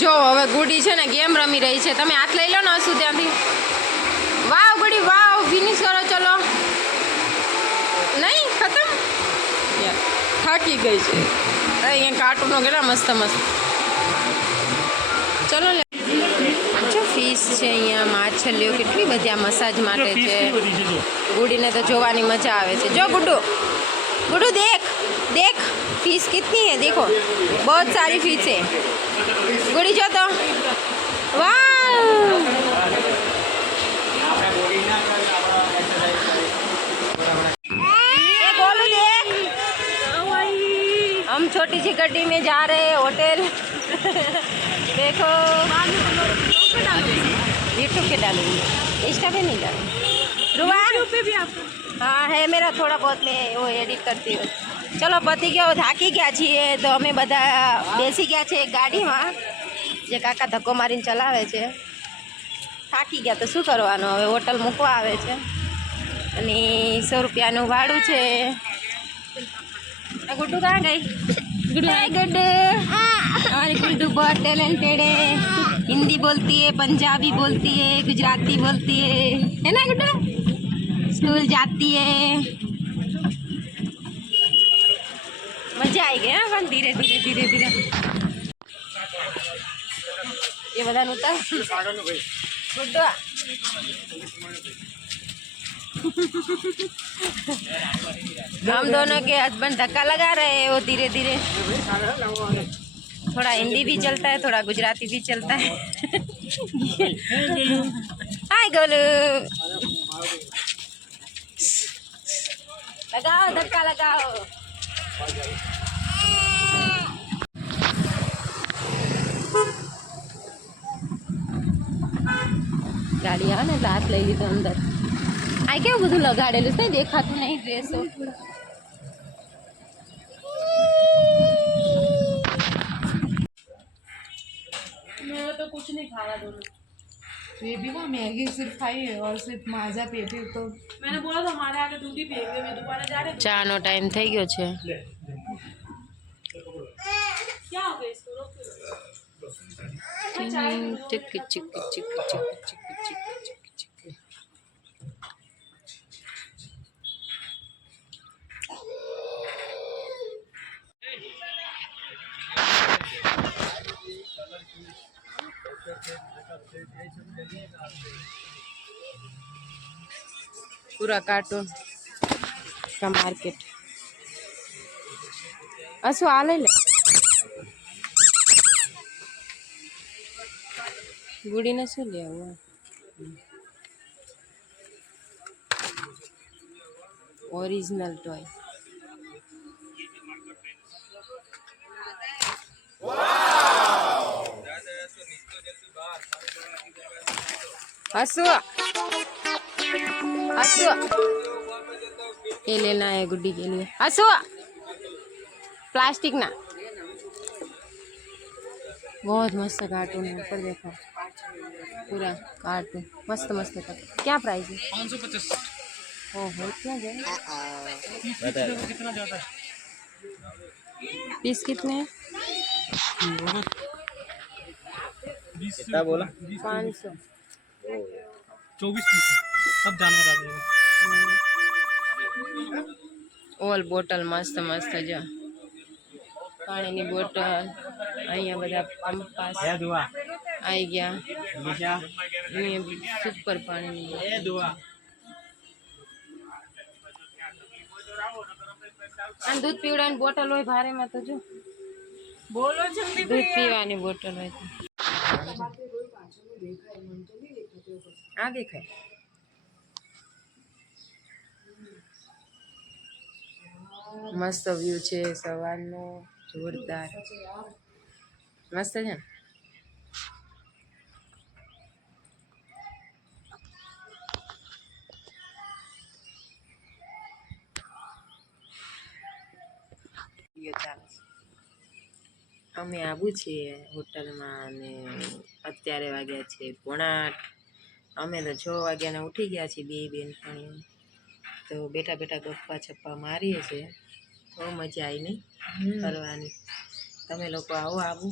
જો હવે ગુડી છે ને ગેમ રમી રહી છે, તમે હાથ લઈ લો ને હસું ત્યાંથી. વાવ ગુડી વાવ, ફિનિશ કરો ચલો. નહીં ખતમ, થાકી ગઈ છે. અહીંયા કાર્ટૂનો કેટલા મસ્ત મસ્ત. ચલો લે. જો ફિશ છે અહીંયા, માછલીઓ કેટલી બધી આ મસાજ માટે છે. ગુડીને તો જોવાની મજા આવે છે. જો ગુડ્ડू गुड्डू देख देख फीस कितनी है, देखो बहुत सारी फीस है. गुड़ी जो तो वाह, ये गोलू देख, हम छोटी सी गड्डी में जा रहे हैं होटल. देखो यूट्यूब पे डालूंगी, इंस्टा पे नहीं डालूंगी. रुआ पे भी आपको हाँ है मेरा, थोड़ा बहुत मैं वो एडिट करती हूँ. चलो પતિ ગયો, થાકી ગયા છીએ તો અમે બધા બેસી ગયા છે ગાડીમાં, જે કાકા ધક્કો મારીને ચલાવે છે. થાકી ગયા તો શું કરવાનું, હવે હોટલ મૂકવા આવે છે અને 100 રૂપિયાનું ભાડું છે. ગુડ્ડू कहाँ गई? गुड्डू गुड्डू, हमारी गुड्डू बहुत टैलेंटेड है. हिंदी बोलती है, पंजाबी बोलती है, गुजराती बोलती है ना गुड्डू? स्कूल जाती है. मजा आई गई हाँ, धीरे धीरे धीरे धीरे. ये बता नूता गुड्डू हम दोनों के हस्बैंड धक्का लगा रहे हैं वो धीरे धीरे. थोड़ा हिंदी भी चलता है, थोड़ा गुजराती भी चलता है. हाय गोलू, लगाओ धक्का लगाओ. ગાડી આવે ને એટલે હાથ લઈ લીધો અંદર. આ કેવું બધું લગાડેલું છે, દેખાતું નહીં ડ્રેસો. मैं तो कुछ नहीं खावा दोनों. ये भी ना मैगी सिर्फ खाई है और सिर्फ माजा पीती तो मैंने बोला था हमारे आगे दूध ही पिएंगे. मैं दोबारा जा रहे ચાનો ટાઈમ થઈ ગયો છે. क्या हो गया इसको रोक ચીક ચીક ચીક ચીક ચીક ચીક. पूरा कार्टून का मार्केट. असु आ ले गुड़ी ने शू लिया हुआ ओरिजिनल टॉय. हसु हसु ये लेना है गुड्डी के लिए. हसु प्लास्टिक ना, बहुत मस्त कार्टून है. ऊपर देखो पूरा कार्टून मस्त मस्त का. क्या प्राइस है? 550. ओहो इतना ज्यादा. कितना जाता है? पीस कितने हैं? कितना बोला? 500. 24 पीस सब जानवर आ जाएगा. ઓલ બોટલ મસ્ત મસ્ત જો પાણીની બોટલ. અહીંયા બધા કંપાસ આવી ગયા. સુપર પાણીની બોટલ. અને દૂધ પીવડાની બોટલ હોય ભારેમાં તો જો बोलो जल्दी દૂધ પીવાની બોટલ હોય તો આ દેખાય. મસ્ત વ્યૂ છે સવારનો, જોરદાર મસ્ત છે ને. અમે આવું છીએ હોટલમાં અને અત્યારે વાગ્યા છે 7:30. અમે તો 6 વાગ્યાના ઉઠી ગયા છીએ બે બેનપણીઓ. તો બેઠા બેઠા ગપ્પા છપ્પા મારીએ છીએ. બહુ મજા આવી નહીં ફરવાની. તમે લોકો આવો